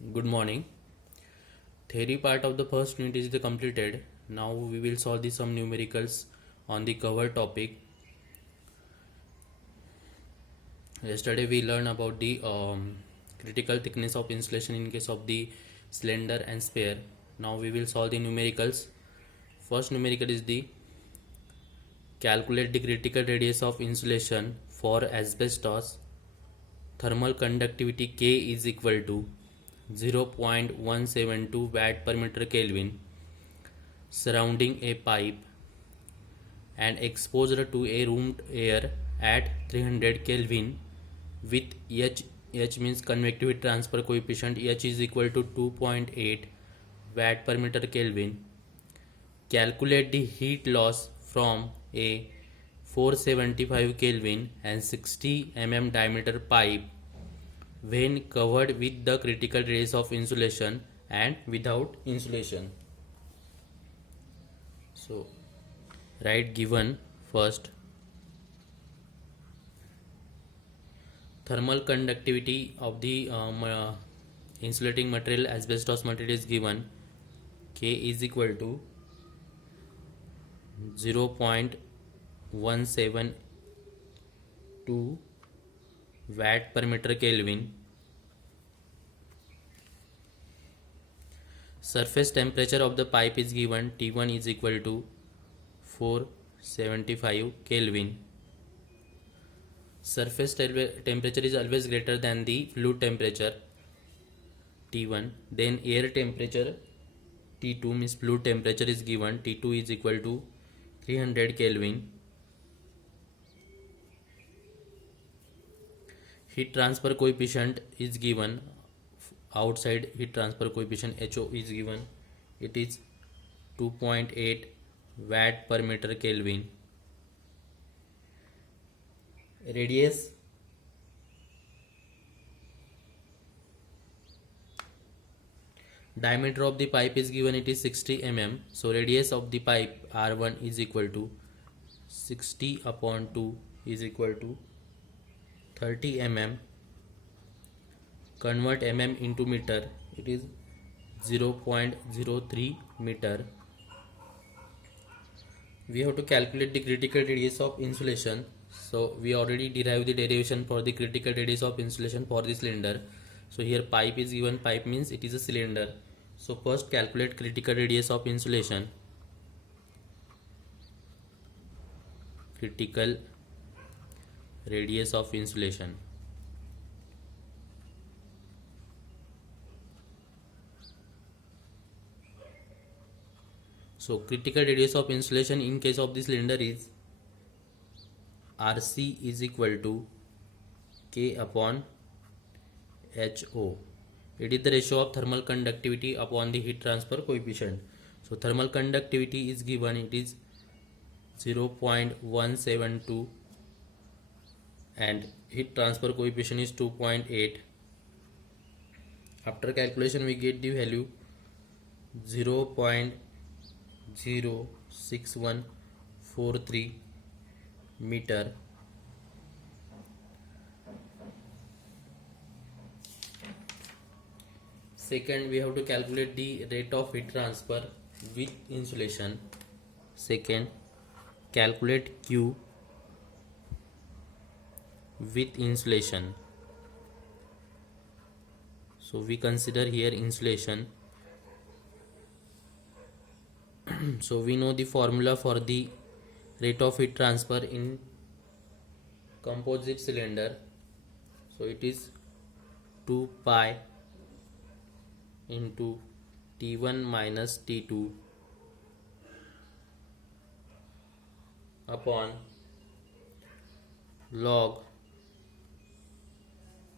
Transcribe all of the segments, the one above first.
Good morning. Theory part of the first unit is completed. Now we will solve some numericals on the cover topic. Yesterday we learned about the critical thickness of insulation in case of the cylinder and sphere. Now we will solve the numericals. First numerical is the calculate the critical radius of insulation for asbestos. Thermal conductivity K is equal to 0.172 watt per meter Kelvin surrounding a pipe and exposed to a room air at 300 Kelvin with H means convective transfer coefficient. H is equal to 2.8 watt per meter Kelvin. Calculate the heat loss from a 475 Kelvin and 60 diameter pipe when covered with the critical radius of insulation and without insulation. So write given first. Thermal conductivity of the insulating material asbestos material is given. K is equal to 0.172 watt per meter Kelvin. Surface temperature of the pipe is given. T1 is equal to 475 Kelvin. Surface temperature is always greater than the fluid temperature T1. Then air temperature T2 means fluid temperature is given. T2 is equal to 300 Kelvin. Heat transfer coefficient is given. Outside heat transfer coefficient HO is given. It is 2.8 watt per meter Kelvin. Radius diameter of the pipe is given. It is 60 mm. So radius of the pipe R1 is equal to 60 upon 2 is equal to 30 mm. Convert mm into meter. It is 0.03 meter. We have to calculate the critical radius of insulation. So we already derived the derivation for the critical radius of insulation for the cylinder. So here pipe is given. Pipe means it is a cylinder. So first calculate critical radius of insulation. Critical radius of insulation. So critical radius of insulation in case of the cylinder is RC is equal to K upon HO. It is the ratio of thermal conductivity upon the heat transfer coefficient. So thermal conductivity is given. It is 0.172 and heat transfer coefficient is 2.8. After calculation we get the value 0.06143 meter. Second, we have to calculate the rate of heat transfer with insulation. Second, calculate Q with insulation. So we consider here insulation. So we know the formula for the rate of heat transfer in composite cylinder. So it is 2 pi into T1 minus T2 upon log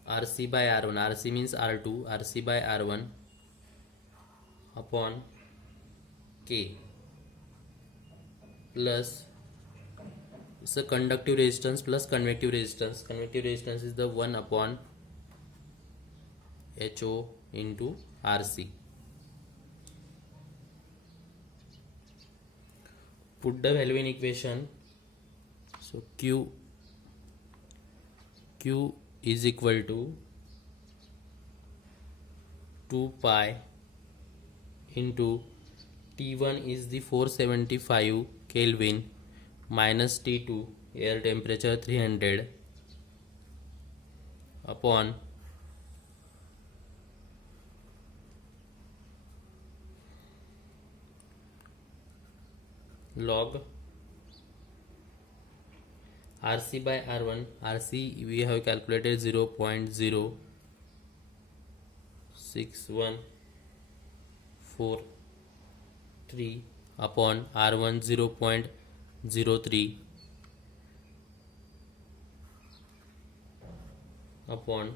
RC by R1. RC means R2. RC by R1 upon K plus it's a conductive resistance plus convective resistance. Convective resistance is the 1 upon HO into RC. Put the value in equation. So Q is equal to 2 pi into T1 is the 475 Kelvin minus T2 air temperature 300 upon log RC by R1. RC we have calculated 0.06143 upon R1 0.03 upon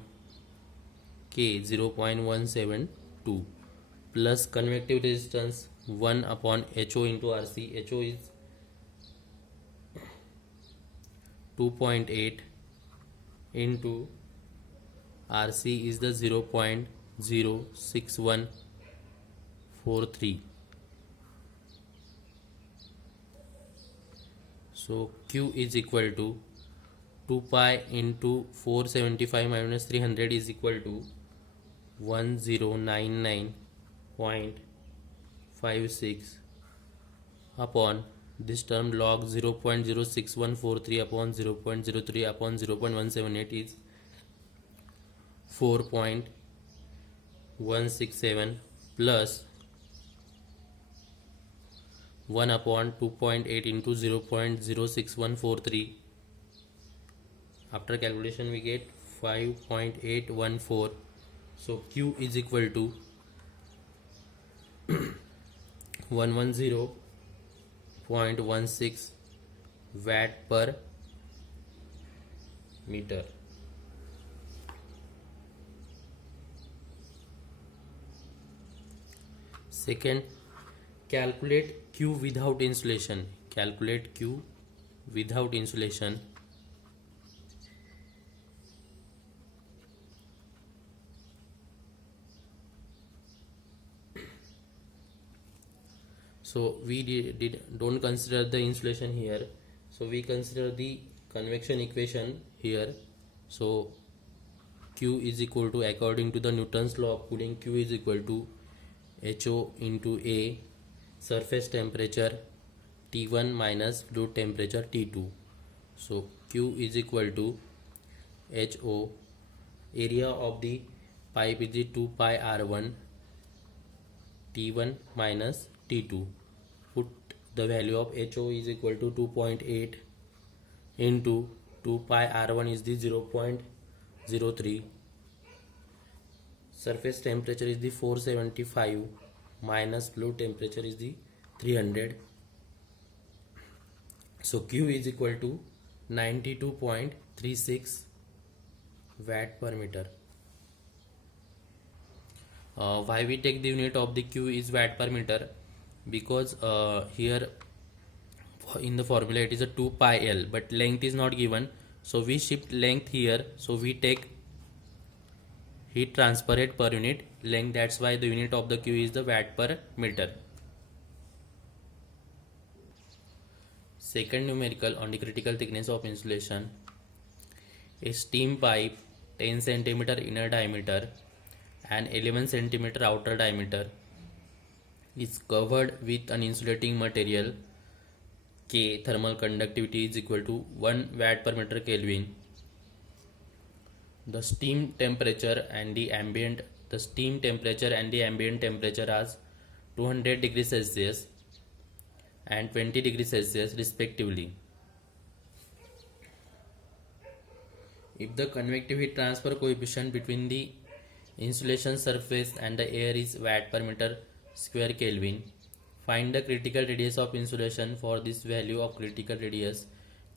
K 0.172 plus convective resistance 1 upon HO into RC. HO is 2.8 into RC is the 0.06143. So Q is equal to 2 pi into 475 minus 300 is equal to 1099.56 upon this term log 0.06143 upon 0.03 upon 0.178 is 4.167 plus 1 upon 2.8 into 0.06143. After calculation we get 5.814. So Q is equal to 110.16 watt per meter. Second, calculate Q without insulation. Calculate Q without insulation. So we don't consider the insulation here. So we consider the convection equation here. So Q is equal to, according to the Newton's law of cooling, Q is equal to HO into A, surface temperature T1 minus fluid temperature T2. So Q is equal to HO, area of the pipe is the 2 pi R1 T1 minus T2. Put the value of HO is equal to 2.8 into 2 pi R1 is the 0.03. Surface temperature is the 475 minus fluid temperature is the 300. So Q is equal to 92.36 watt per meter. Why we take the unit of the Q is watt per meter? Because here in the formula it is a 2 pi L, but length is not given, so we shift length here, so we take heat transfer rate per unit length. That's why the unit of the Q is the watt per meter. Second numerical on the critical thickness of insulation. A steam pipe 10 cm inner diameter and 11 cm outer diameter is covered with an insulating material. K thermal conductivity is equal to 1 watt per meter Kelvin. The steam temperature and the ambient temperature are 200 degrees Celsius and 20 degrees Celsius respectively. If the convective heat transfer coefficient between the insulation surface and the air is watt per meter square Kelvin, find the critical radius of insulation. For this value of critical radius,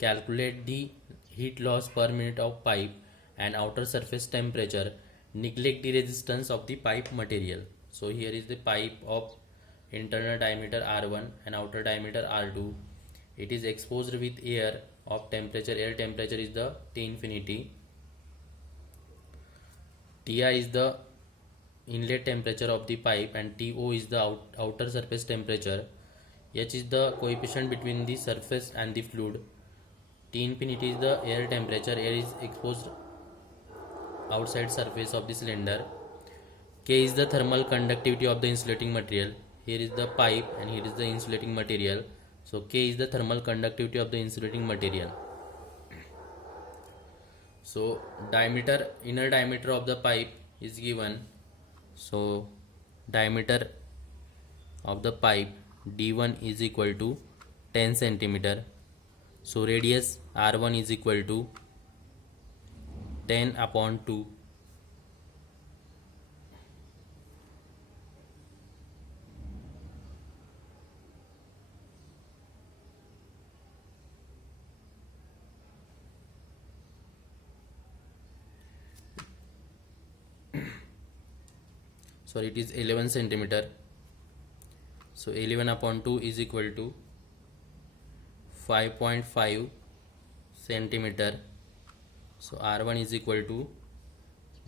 calculate the heat loss per minute of pipe and outer surface temperature. Neglect the resistance of the pipe material. So here is the pipe of internal diameter R1 and outer diameter R2. It is exposed with air of temperature. Air temperature is the T infinity. Ti is the inlet temperature of the pipe and To is the outer surface temperature. H is the coefficient between the surface and the fluid. T infinity is the air temperature. Air is exposed outside surface of the cylinder. K is the thermal conductivity of the insulating material. Here is the pipe and here is the insulating material. So K is the thermal conductivity of the insulating material. So inner diameter of the pipe is given. So diameter of the pipe D1 is equal to 10 centimeter. So radius R1 is equal to 10 upon 2. Sorry, it is 11 centimeter. So 11 upon 2 is equal to 5.5 centimeter. So R1 is equal to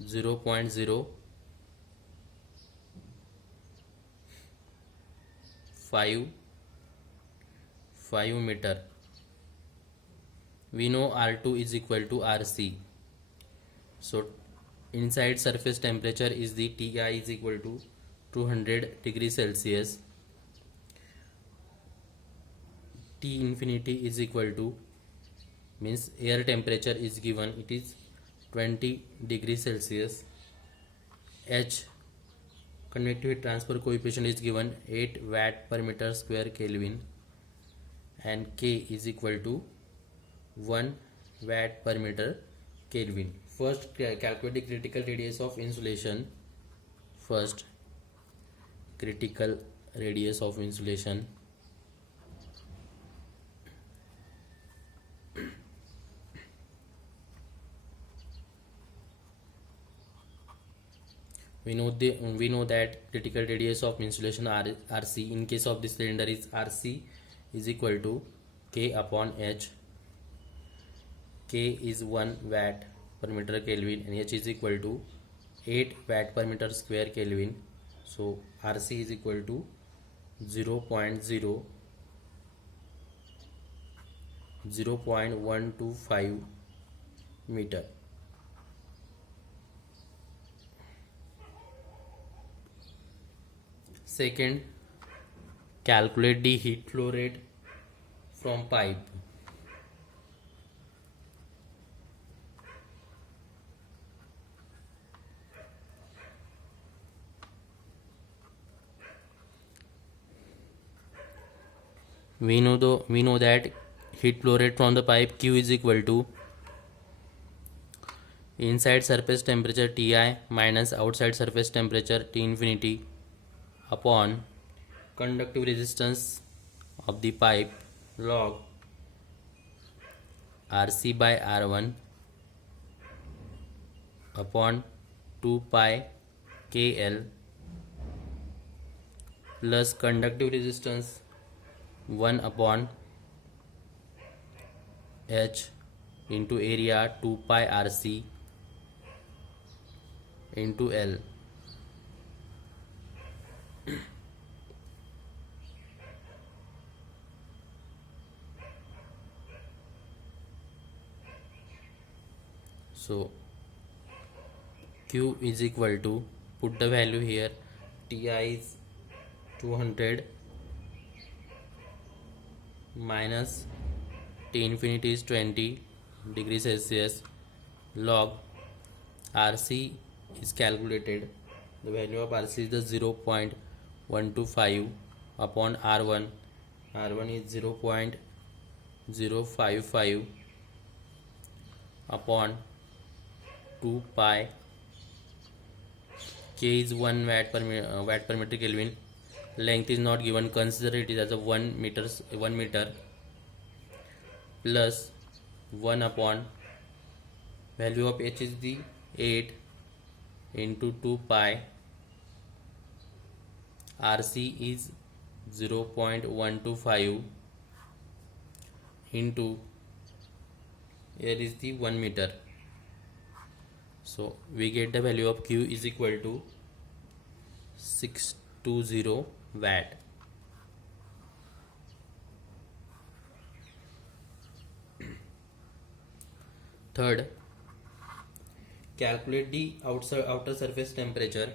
0.05 meter. We know R2 is equal to RC. So inside surface temperature is the Ti is equal to 200 degrees Celsius. T infinity is equal to, means air temperature is given, it is 20 degrees Celsius. H, convective transfer coefficient, is given 8 watt per meter square Kelvin, and K is equal to 1 watt per meter Kelvin. First, calculate the critical radius of insulation. First, critical radius of insulation. We know that critical radius of insulation RC in case of this cylinder is RC is equal to K upon H. K is 1 watt per meter Kelvin and H is equal to 8 watt per meter square Kelvin. So RC is equal to 0.125 meter. Second, calculate the heat flow rate from pipe. We know that heat flow rate from the pipe Q is equal to inside surface temperature Ti minus outside surface temperature T infinity upon conductive resistance of the pipe log RC by R1 upon 2 pi KL plus conductive resistance 1 upon H into area 2 pi RC into L. So Q is equal to, put the value here, Ti is 200 minus T infinity is 20 degrees Celsius log RC is calculated. The value of RC is the 0.125 upon R1. R1 is 0.055 upon 2 pi. K is 1 watt per meter Kelvin. Length is not given, consider it as a 1 meter plus 1 upon value of H is the 8 into 2 pi. RC is 0.125 into, here is the 1 meter. So we get the value of Q is equal to 620 watt. Third, calculate the outer surface temperature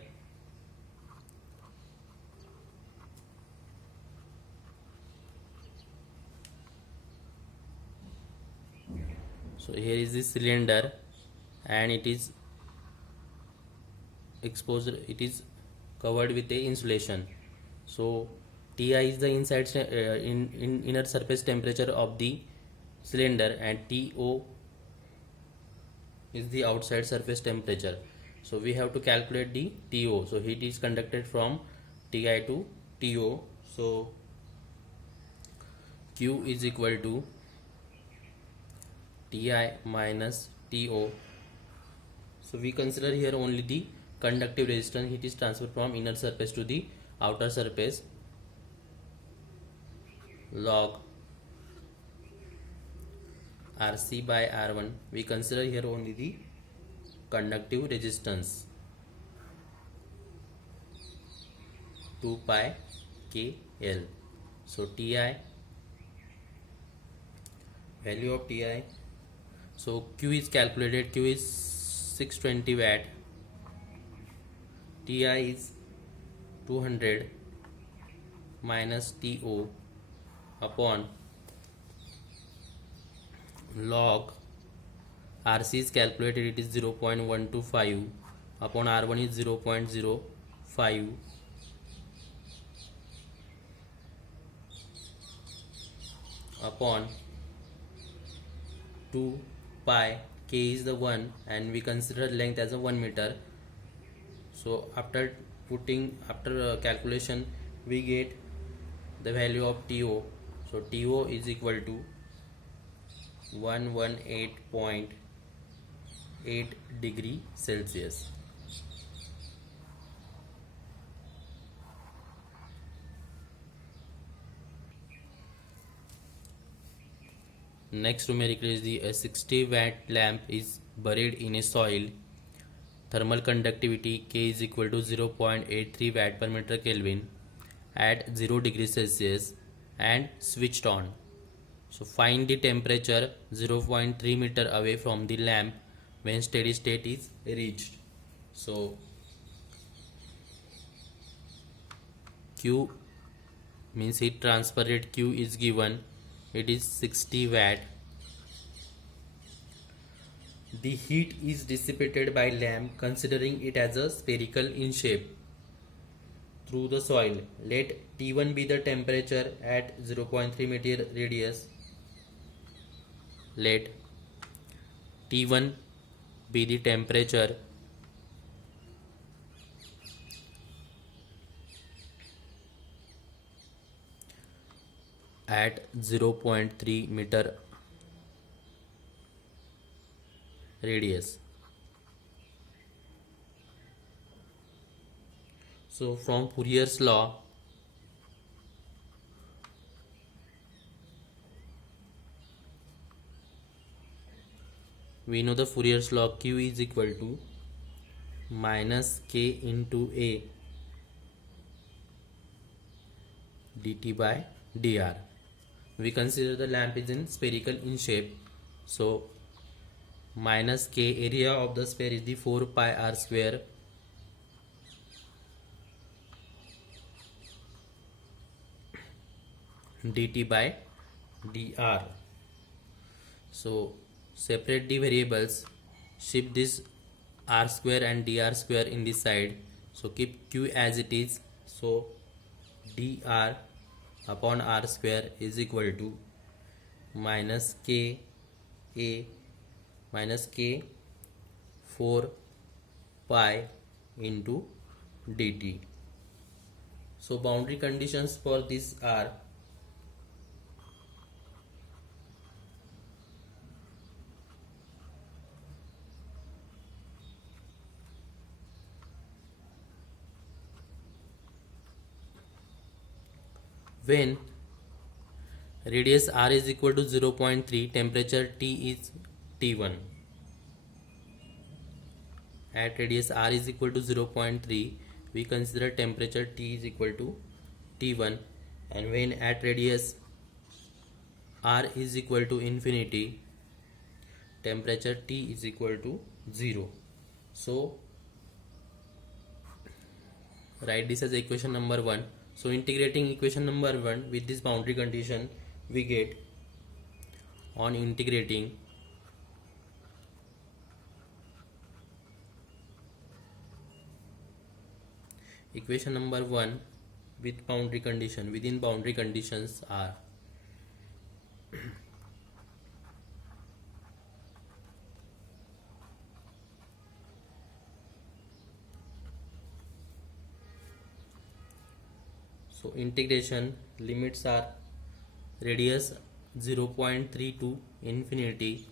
So here is the cylinder and it is exposed, it is covered with a insulation. So Ti is the inner surface temperature of the cylinder and To is the outside surface temperature. So we have to calculate the To. So heat is conducted from Ti to To. So Q is equal to Ti minus To. So we consider here only the conductive resistance. Heat is transferred from inner surface to the outer surface. Log Rc by R1. We consider here only the conductive resistance. 2 pi KL. So Ti, value of Ti. So Q is calculated. Q is 620 watt. Ti is 200 minus To upon log Rc is calculated, it is 0.125 upon R1 is 0.05 upon 2 pi. K is the 1 and we consider length as a 1 meter. So after calculation we get the value of To. So To is equal to 118.8 degree Celsius. Next numerical is a 60 watt lamp is buried in a soil. Thermal conductivity K is equal to 0.83 watt per meter Kelvin at 0 degree Celsius and switched on. So find the temperature 0.3 meter away from the lamp when steady state is reached. So Q means heat transfer rate. Q is given, it is 60 watt. The heat is dissipated by lamp considering it as a spherical in shape through the soil. Let T1 be the temperature at 0.3 meter radius. Let T1 be the temperature at 0.3 meter radius. So from Fourier's law, we know the Fourier's law. Q is equal to minus K into A dt by dr. We consider the lamp is in spherical in shape. So minus K, area of the sphere is the 4 pi r square dt by dr. So separate the variables, shift this r square and dr square in this side. So keep Q as it is. So dr upon r square is equal to minus K A minus K 4 pi into dt. So boundary conditions for this are when radius r is equal to 0.3, temperature T is T1. At radius r is equal to 0.3, we consider temperature T is equal to T1, and when at radius r is equal to infinity, temperature T is equal to 0. So write this as equation number 1. So integrating equation number 1 with this boundary condition, we get, on integrating equation number 1 with boundary condition, within boundary conditions are so integration limits are radius 0.3 to infinity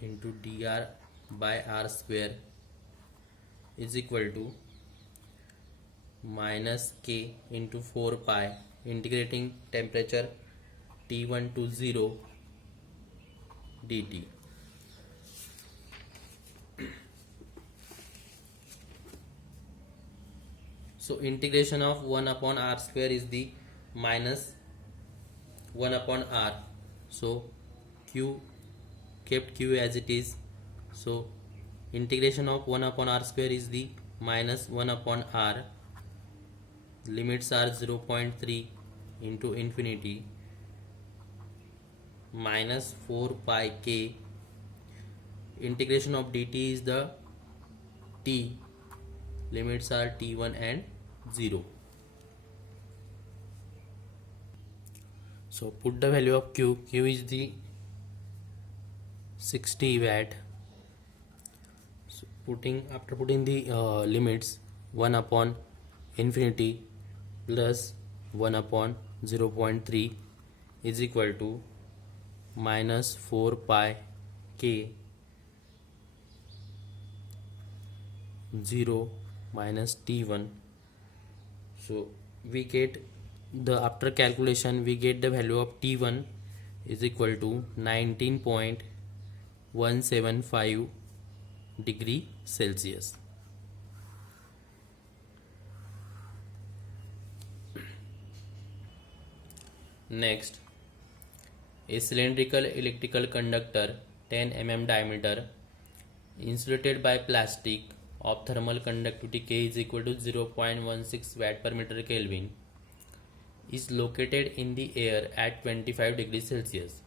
into dr by r square is equal to minus k into 4 pi integrating temperature T1 to 0 dt. So integration of 1 upon r square is the minus 1 upon r. So q kept q as it is. So integration of 1 upon r square is the minus 1 upon r. Limits are 0.3 into infinity minus 4 pi k. Integration of dt is the t. Limits are t1 and 0. So put the value of q. Q is the 60 watt. So after putting the limits 1 upon infinity plus 1 upon 0.3 is equal to minus 4 pi k 0 minus t1. So we get the, after calculation we get the value of t1 is equal to 19.175 degree Celsius. Next, a cylindrical electrical conductor 10 mm diameter insulated by plastic of thermal conductivity K is equal to 0.16 watt per meter Kelvin is located in the air at 25 degrees Celsius,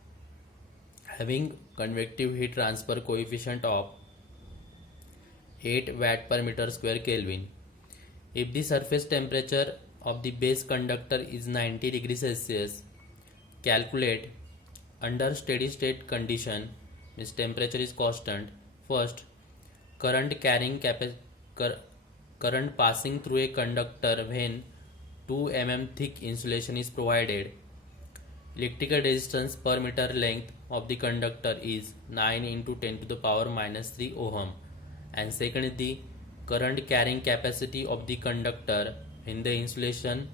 having convective heat transfer coefficient of 8 watt per meter square Kelvin. If the surface temperature of the base conductor is 90 degrees Celsius, calculate under steady state condition, means temperature is constant. First, current passing through a conductor when 2 mm thick insulation is provided. Electrical resistance per meter length of the conductor is 9 into 10 to the power minus 3 ohm. And second is the current carrying capacity of the conductor when the insulation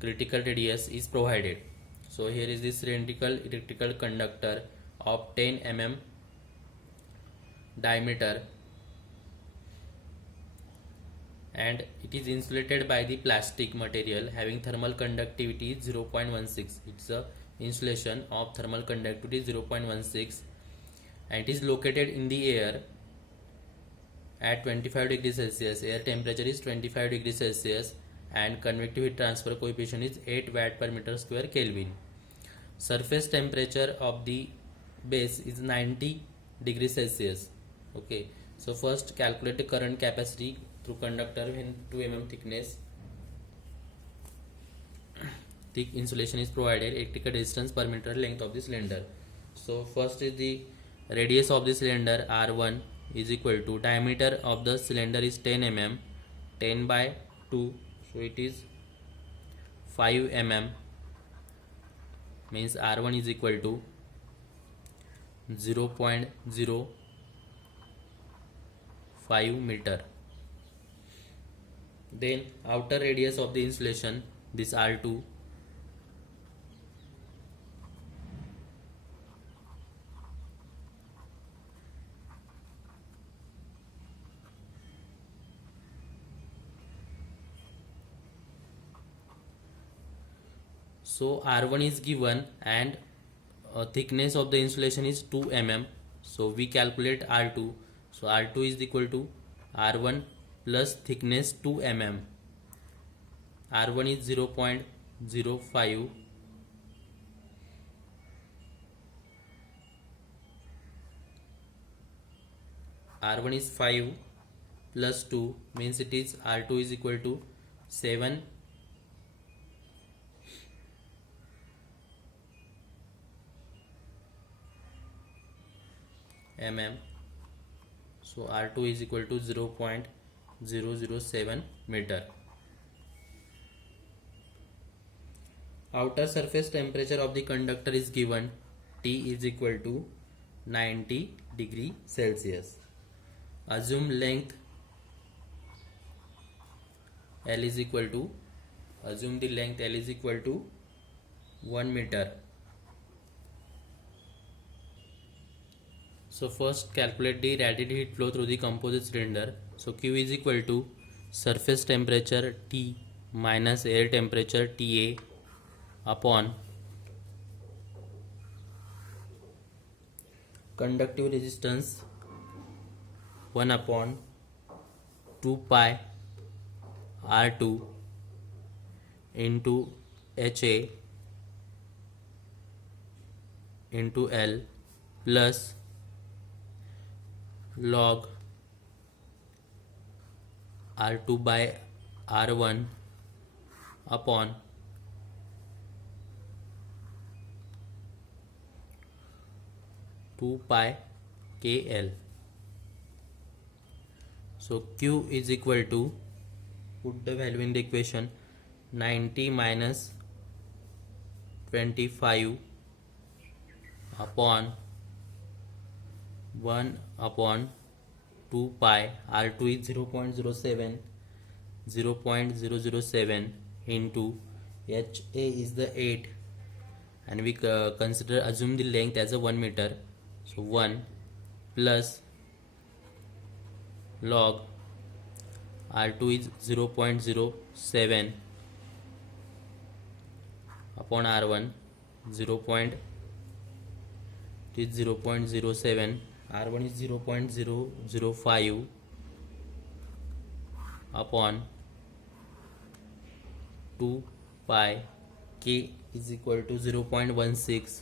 critical radius is provided. So here is this cylindrical electrical conductor of 10 mm diameter and it is insulated by the plastic material having thermal conductivity 0.16. It's a insulation of thermal conductivity 0.16 and it is located in the air at 25 degrees Celsius. Air temperature is 25 degrees Celsius and convective heat transfer coefficient is 8 watt per meter square Kelvin. Surface temperature of the base is 90 degrees Celsius. Okay, so first calculate the current capacity through conductor when 2 mm thick insulation is provided. Electrical resistance per meter length of the cylinder. So first is the radius of the cylinder R1 is equal to diameter of the cylinder is 10 mm, 10 by 2, so it is 5 mm, means R1 is equal to 0.05 meter. Then outer radius of the insulation, this R2, so R1 is given and thickness of the insulation is 2 mm. So we calculate R2. So R2 is equal to R1 plus thickness 2 mm. R1 is 0.05. R1 is 5 plus 2 means it is R2 is equal to 7 mm. So R2 is equal to 0.007 meter. Outer surface temperature of the conductor is given, T is equal to 90 degree Celsius. Assume length L is equal to, assume the length L is equal to 1 meter. So first calculate the radiated heat flow through the composite cylinder. So Q is equal to surface temperature T minus air temperature TA upon conductive resistance 1 upon 2 pi R2 into HA into L plus log R2 by R1 upon two pi KL. So Q is equal to, put the value in the equation, 90 minus 25 upon 1 upon 2 pi, R2 is 0.007 into HA is the 8, and we assume the length as a 1 meter. So 1 plus log R2 is 0.07 upon R1 0.07, R1 is 0.005 upon 2 pi, K is equal to 0.16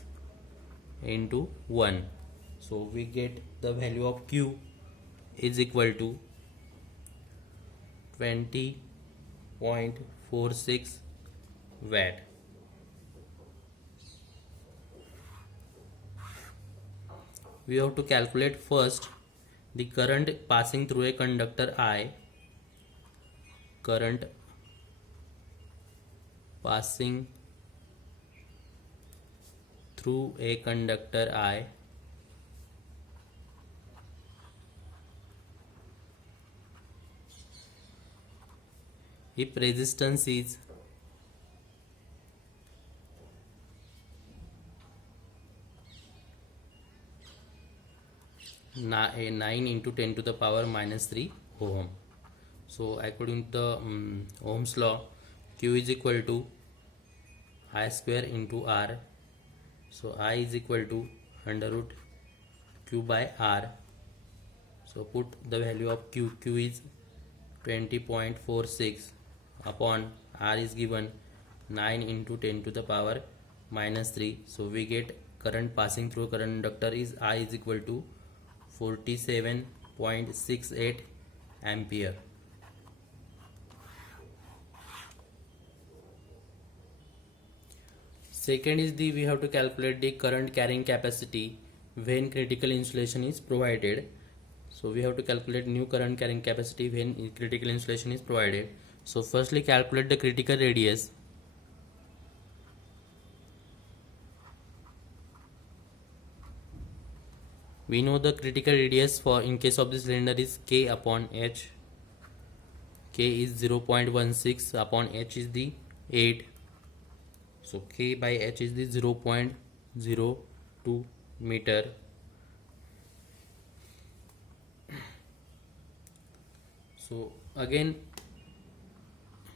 into 1. So we get the value of Q is equal to 20.46 watt. We have to calculate first the current passing through a conductor I. Current passing through a conductor I if resistance is a 9 into 10 to the power minus 3 ohm. So according to the Ohm's law, Q is equal to I square into R. So I is equal to under root Q by R. So put the value of Q. Q is 20.46 upon R is given 9 into 10 to the power minus 3. So we get current passing through a conductor is I is equal to 47.68 ampere. Second is we have to calculate the current carrying capacity when critical insulation is provided. So we have to calculate new current carrying capacity when critical insulation is provided. So firstly calculate the critical radius. We know the critical radius for in case of the cylinder is K upon H. K is 0.16 upon H is the 8. So K by H is the 0.02 meter. So again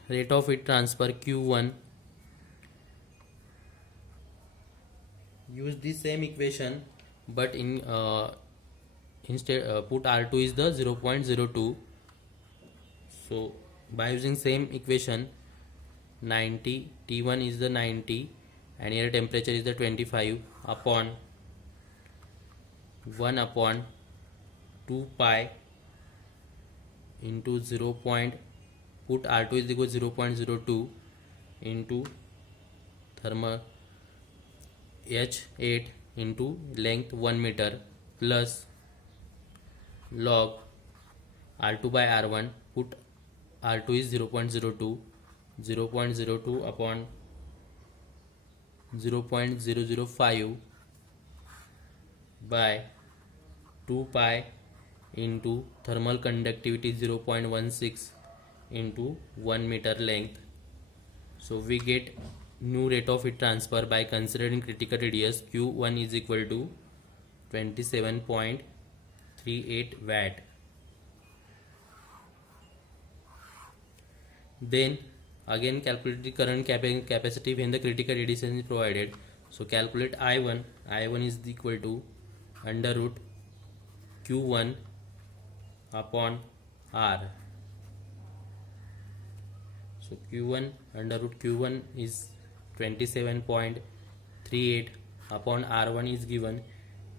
rate of heat transfer Q1. Use the same equation, but in instead put R2 is the 0.02. So by using same equation, 90, T1 is the 90 and air temperature is the 25 upon 1 upon 2 pi into 0. Put R2 is equal to 0.02 into thermal H8 into length 1 meter plus log R2 by R1. Put R2 is 0.02, 0.02 upon 0.005 by 2 pi into thermal conductivity 0.16 into 1 meter length. So we get new rate of heat transfer by considering critical radius. Q1 is equal to 27.38 watt. Then again calculate the current capacity when the critical radiation is provided. So calculate I1. I1 is equal to under root Q1 upon R. So Q1 under root Q1 is 27.38 upon R1 is given.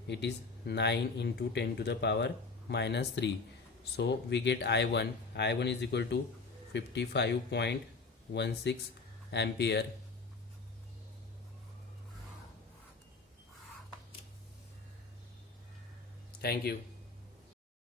It is 9 into 10 to the power minus 3. So we get I1. I1 is equal to 55.16 ampere. Thank you.